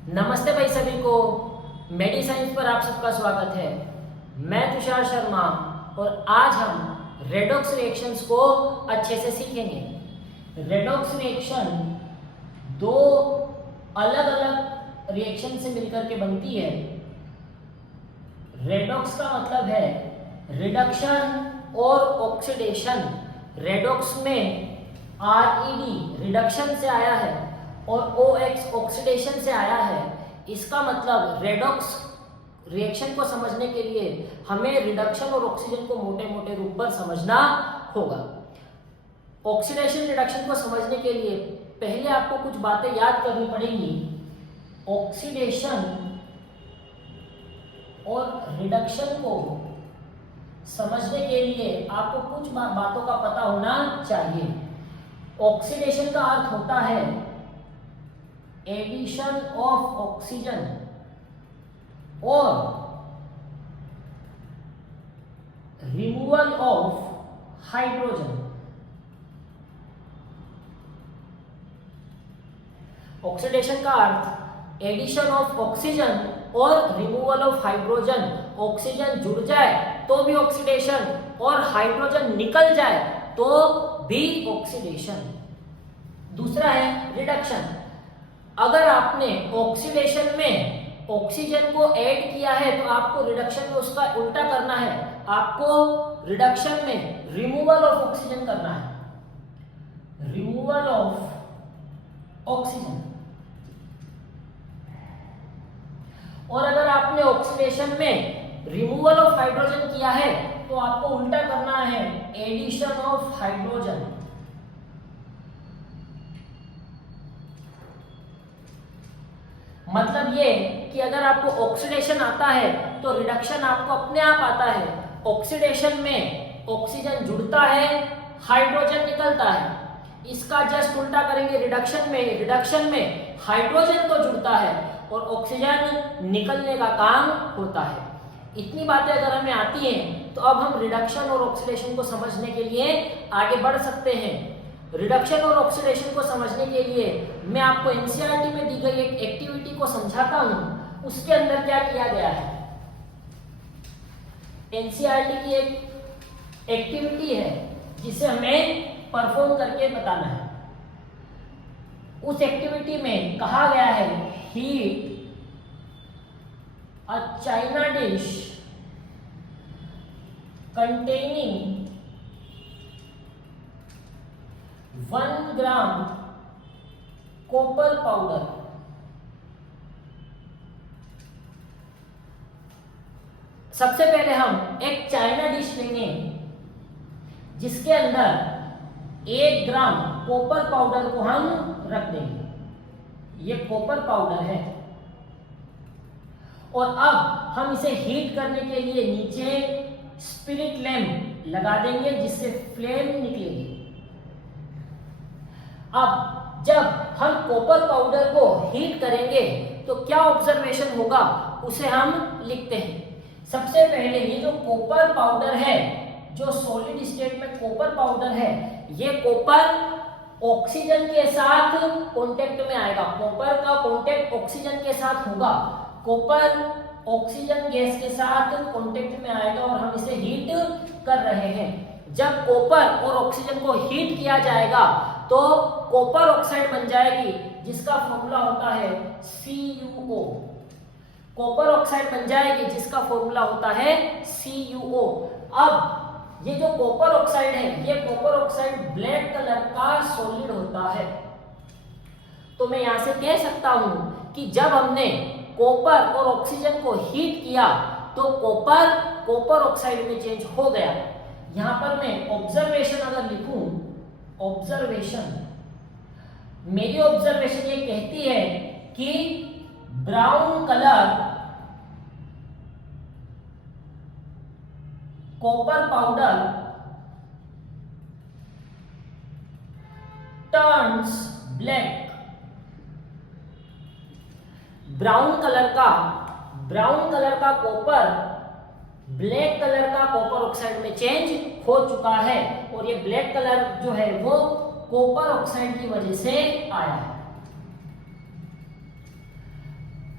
नमस्ते भाई सभी को। मेडिसाइंस पर आप सबका स्वागत है। मैं तुषार शर्मा और आज हम रेडॉक्स रिएक्शंस को अच्छे से सीखेंगे। रेडॉक्स रिएक्शन दो अलग अलग रिएक्शन से मिलकर के बनती है। रेडॉक्स का मतलब है रिडक्शन और ऑक्सीडेशन। रेडॉक्स में RED रिडक्शन से आया है और OX ऑक्सीडेशन से आया है। इसका मतलब रेडॉक्स रिएक्शन को समझने के लिए हमें रिडक्शन और ऑक्सीजन को मोटे मोटे रूप पर समझना होगा। ऑक्सीडेशन रिडक्शन को समझने के लिए पहले आपको कुछ बातें याद करनी पड़ेंगी। ऑक्सीडेशन और रिडक्शन को समझने के लिए आपको कुछ बातों का पता होना चाहिए। ऑक्सीडेशन का अर्थ होता है एडिशन ऑफ ऑक्सीजन और रिमूवल ऑफ हाइड्रोजन। ऑक्सीडेशन का अर्थ एडिशन ऑफ ऑक्सीजन और रिमूवल ऑफ हाइड्रोजन। ऑक्सीजन जुड़ जाए तो भी ऑक्सीडेशन और हाइड्रोजन निकल जाए तो भी ऑक्सीडेशन। दूसरा है रिडक्शन। अगर आपने ऑक्सीडेशन में ऑक्सीजन को ऐड किया है तो आपको रिडक्शन में उसका उल्टा करना है। आपको रिडक्शन में रिमूवल ऑफ ऑक्सीजन करना है। Removal of oxygen. और अगर आपने ऑक्सीडेशन में रिमूवल ऑफ हाइड्रोजन किया है तो आपको उल्टा करना है एडिशन ऑफ हाइड्रोजन। मतलब ये कि अगर आपको ऑक्सीडेशन आता है तो रिडक्शन आपको अपने आप आता है। ऑक्सीडेशन में ऑक्सीजन जुड़ता है, हाइड्रोजन निकलता है। इसका जस्ट उल्टा करेंगे रिडक्शन में। रिडक्शन में हाइड्रोजन तो जुड़ता है और ऑक्सीजन निकलने का काम होता है। इतनी बातें अगर हमें आती हैं तो अब हम रिडक्शन और ऑक्सीडेशन को समझने के लिए आगे बढ़ सकते हैं। रिडक्शन और ऑक्सीडेशन को समझने के लिए मैं आपको एनसीईआरटी में दी गई एक एक्टिविटी को समझाता हूं। उसके अंदर क्या किया गया है। एनसीईआरटी की एक एक्टिविटी है जिसे हमें परफॉर्म करके बताना है। उस एक्टिविटी में कहा गया है heat a china dish containing 1 gram copper powder। सबसे पहले हम एक चाइना डिश लेंगे जिसके अंदर 1 ग्राम कॉपर पाउडर को हम रख देंगे। ये कॉपर पाउडर है और अब हम इसे हीट करने के लिए नीचे स्पिरिट लैंप लगा देंगे जिससे फ्लेम निकलेगी। अब जब हम कॉपर पाउडर को हीट करेंगे तो क्या ऑब्जर्वेशन होगा उसे हम लिखते हैं। सबसे पहले ये जो कॉपर पाउडर है, जो सॉलिड स्टेट में कॉपर पाउडर है, ये कॉपर ऑक्सीजन के साथ कांटेक्ट में आएगा। कॉपर का कांटेक्ट ऑक्सीजन के साथ होगा। कॉपर ऑक्सीजन गैस के साथ कांटेक्ट में आएगा और हम इसे हीट कर रहे हैं। जब कॉपर और ऑक्सीजन को हीट किया जाएगा तो कॉपर ऑक्साइड बन जाएगी जिसका फॉर्मूला होता है CuO। कॉपर ऑक्साइड बन जाएगी जिसका फॉर्मूला होता है CuO। अब ये जो कॉपर ऑक्साइड है, ये कॉपर ऑक्साइड ब्लैक कलर का सॉलिड होता है। तो मैं यहां से कह सकता हूं कि जब हमने कॉपर और ऑक्सीजन को हीट किया तो कॉपर ऑक्साइड में चेंज हो गया। यहां पर मैं ऑब्जर्वेशन अगर लिखूं, ऑब्जर्वेशन, मेरी ऑब्जर्वेशन ये कहती है कि brown colour copper powder turns black. Brown colour का कॉपर ब्लैक कलर का कॉपर ऑक्साइड में चेंज हो चुका है और ये ब्लैक कलर जो है वो कॉपर ऑक्साइड की वजह से आया है।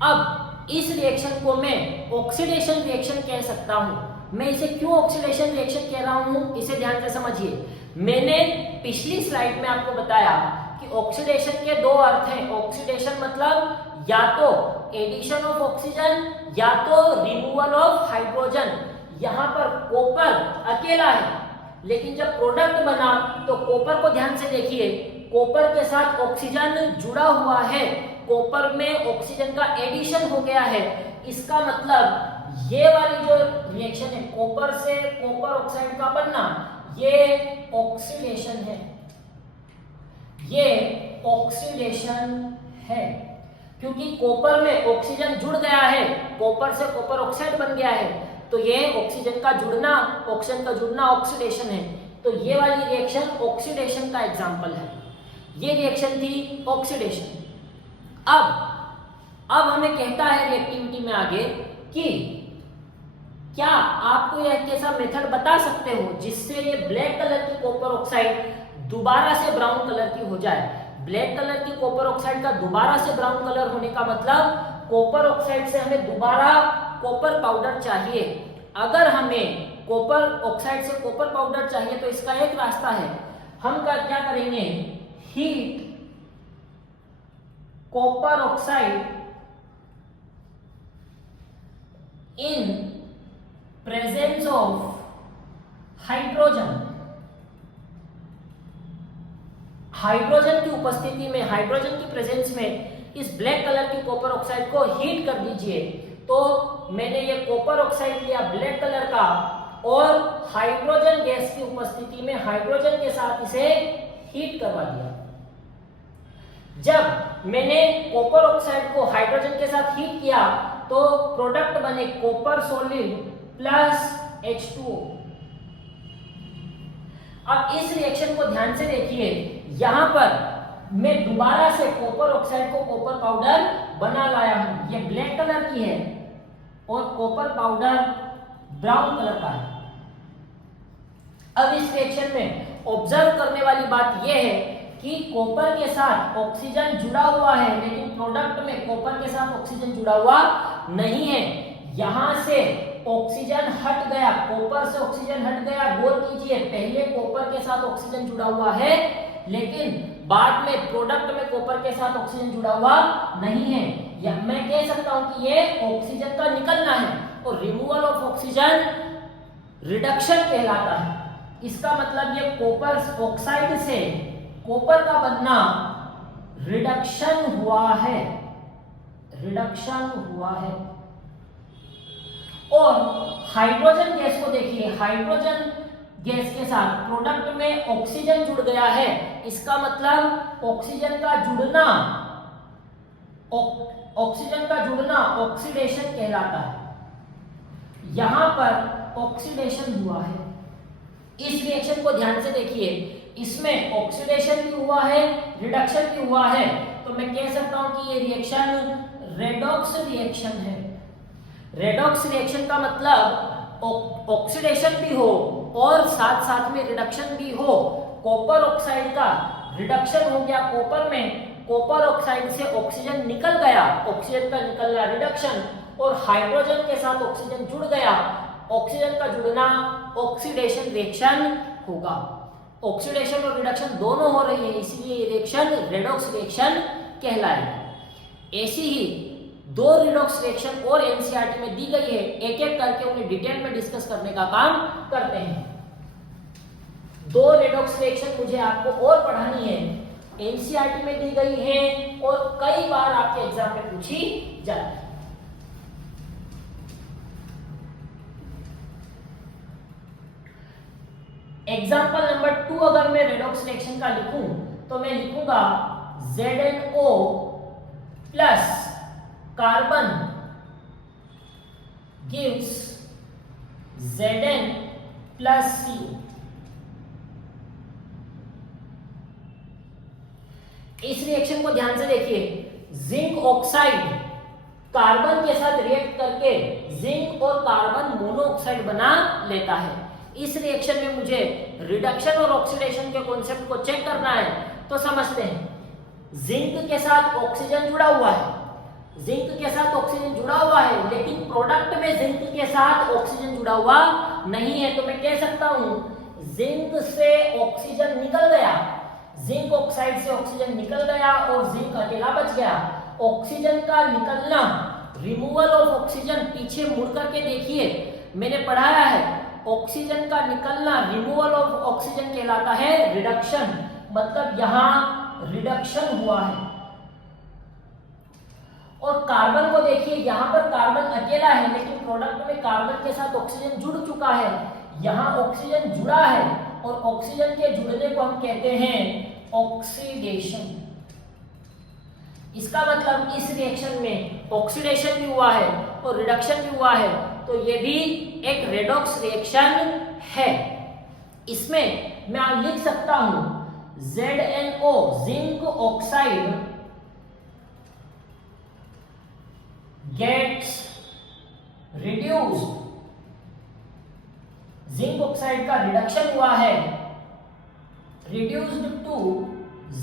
अब इस रिएक्शन को मैं ऑक्सीडेशन रिएक्शन कह सकता हूं। मैं इसे क्यों ऑक्सीडेशन रिएक्शन कह रहा हूं, इसे ध्यान से समझिए। मैंने पिछली स्लाइड में आपको बताया कि ऑक्सीडेशन के दो अर्थ हैं। ऑक्सीडेशन मतलब या तो एडिशन ऑफ ऑक्सीजन या तो रिमूवल ऑफ हाइड्रोजन। यहां पर कॉपर अकेला है, लेकिन जब प्रोडक्ट बना तो कॉपर को ध्यान से देखिए, कॉपर के साथ ऑक्सीजन जुड़ा हुआ है, कॉपर में ऑक्सीजन का एडिशन हो गया है। इसका मतलब ये वाली जो रिएक्शन है कॉपर से कॉपर ऑक्साइड का बनना, ये ऑक्सीडेशन है, ये ऑक्सीडेशन है। क्योंकि कॉपर में ऑक्सीजन जुड़ गया है, कॉपर से कॉपर ऑक्साइड बन गया है, तो ये ऑक्सीजन का जुड़ना ऑक्सीडेशन है। तो ये वाली रिएक्शन ऑक्सीडेशन का एग्जांपल है। ये रिएक्शन थी ऑक्सीडेशन। अब हमें कहता है रिएक्टिविटी में आगे कि क्या आप कोई एक ऐसा मेथड बता सकते हो जिससे ये ब्लैक कलर की कॉपर ऑक्साइड दोबारा से ब्राउन कलर की हो जाए। ब्लैक कलर की कॉपर ऑक्साइड का दोबारा से ब्राउन कलर होने का मतलब कॉपर ऑक्साइड से हमें दोबारा कॉपर पाउडर चाहिए। अगर हमें कॉपर ऑक्साइड से कॉपर पाउडर चाहिए तो इसका एक रास्ता है, हम क्या करेंगे, heat copper oxide in presence of hydrogen. Hydrogen की उपस्थिति में, हाइड्रोजन की प्रेजेंस में इस ब्लैक कलर की कॉपर ऑक्साइड को हीट कर दीजिए। तो मैंने ये कॉपर ऑक्साइड लिया ब्लैक कलर का और हाइड्रोजन गैस की उपस्थिति में हाइड्रोजन के साथ इसे हीट करवा दिया। जब मैंने कॉपर ऑक्साइड को हाइड्रोजन के साथ हीट किया तो प्रोडक्ट बने कॉपर सॉलिड प्लस H2O। अब इस रिएक्शन को ध्यान से देखिए, यहां पर मैं दोबारा से कॉपर ऑक्साइड को कॉपर पाउडर बना लाया हूं। ये ब्लैक कलर की है और कॉपर पाउडर ब्राउन कलर का है। अब इस रिएक्शन में ऑब्जर्व करने वाली बात यह है कि कॉपर के साथ ऑक्सीजन जुड़ा हुआ है, लेकिन प्रोडक्ट में कॉपर के साथ ऑक्सीजन जुड़ा हुआ नहीं है। यहां से ऑक्सीजन हट गया, कॉपर से ऑक्सीजन हट गया। गौर कीजिए, पहले कॉपर के साथ ऑक्सीजन जुड़ा हुआ है, लेकिन बाद में प्रोडक्ट में कॉपर के साथ ऑक्सीजन जुड़ा हुआ नहीं है। या मैं कह सकता हूं कि ये ऑक्सीजन का निकलना है, और रिमूवल ऑफ ऑक्सीजन रिडक्शन कहलाता है। इसका मतलब ये कॉपर ऑक्साइड से कॉपर का बनना रिडक्शन हुआ है, रिडक्शन हुआ है। और हाइड्रोजन गैस को देखिए, हाइड्रोजन गैस के साथ प्रोडक्ट में ऑक्सीजन जुड़ गया है। इसका मतलब ऑक्सीजन का जुड़ना ऑक्सीडेशन कहलाता है। यहां पर ऑक्सीडेशन हुआ है। इस रिएक्शन को ध्यान से देखिए, इसमें ऑक्सीडेशन भी हुआ है, रिडक्शन भी हुआ है। तो मैं कह सकता हूं कि ये रिएक्शन रेडॉक्स रिएक्शन है। रेडॉक्स रिएक्शन का मतलब ऑक्सीडेशन भी हो और साथ साथ में रिडक्शन भी हो। कॉपर ऑक्साइड का रिडक्शन हो गया कॉपर में, कॉपर ऑक्साइड से ऑक्सीजन निकल गया, ऑक्सीजन का निकलना रिडक्शन, और हाइड्रोजन के साथ ऑक्सीजन जुड़ गया, ऑक्सीजन का जुड़ना ऑक्सीडेशन रिएक्शन होगा। ऑक्सीडेशन और रिडक्शन दोनों हो रही है, इसलिए ये रिएक्शन रेडॉक्स रिएक्शन कहलाएगा। ऐसी ही दो रिडॉक्स रिएक्शन और एनसीईआरटी में दी गई है, एक एक करके उन्हें डिटेल में डिस्कस करने का काम करते हैं। दो रिडॉक्स रिएक्शन मुझे आपको और पढ़ानी है, एनसीईआरटी में दी गई है और कई बार आपके एग्जाम में पूछी जाती है। एग्जाम्पल नंबर 2 अगर मैं रेडॉक्स रिएक्शन का लिखूं तो मैं लिखूंगा ZnO plus carbon gives Zn plus CO। इस रिएक्शन को ध्यान से देखिए, जिंक ऑक्साइड कार्बन के साथ रिएक्ट करके जिंक और कार्बन मोनोऑक्साइड बना लेता है। इस रिएक्शन में मुझे रिडक्शन और ऑक्सीडेशन के कॉन्सेप्ट को चेक करना है, तो समझते हैं। जिंक के साथ ऑक्सीजन जुड़ा हुआ है, जिंक के साथ ऑक्सीजन जुड़ा हुआ है, लेकिन प्रोडक्ट में जिंक के साथ ऑक्सीजन जुड़ा हुआ नहीं है। तो मैं कह सकता हूं जिंक से ऑक्सीजन निकल गया, जिंक ऑक्साइड से ऑक्सीजन निकल गया और जिंक अकेला बच गया। ऑक्सीजन का निकलना, रिमूवल ऑफ ऑक्सीजन, पीछे मुड़ करके देखिए मैंने पढ़ाया है, ऑक्सीजन का निकलना, रिमूवल ऑफ ऑक्सीजन कहलाता है रिडक्शन। मतलब यहां रिडक्शन हुआ है। और कार्बन को देखिए, यहां पर कार्बन अकेला है, लेकिन प्रोडक्ट में कार्बन के साथ ऑक्सीजन जुड़ चुका है। यहां ऑक्सीजन जुड़ा है और ऑक्सीजन के जुड़ने को हम कहते हैं ऑक्सीडेशन। इसका मतलब इस रिएक्शन में ऑक्सीडेशन भी हुआ है और रिडक्शन भी हुआ है, तो ये भी एक रेडॉक्स रिएक्शन है। इसमें मैं लिख सकता हूं ZnO, zinc oxide gets reduced, zinc oxide का रिडक्शन हुआ है, reduced to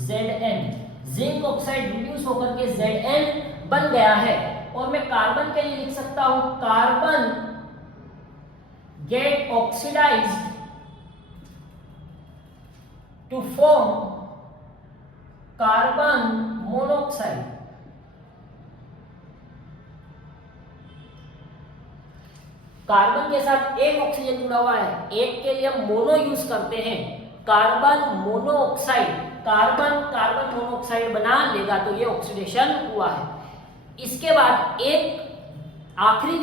Zn, zinc oxide reduce होकर के Zn बन गया है। और मैं कार्बन के लिए लिख सकता हूं carbon get oxidized to form carbon monoxide. Carbon के साथ एक ऑक्सीजन जुड़ा हुआ है, एक के लिए हम मोनो यूज करते हैं, carbon monoxide, carbon carbon monoxide बना लेगा, तो ये ऑक्सीडेशन हुआ है। इसके बाद एक आखिरी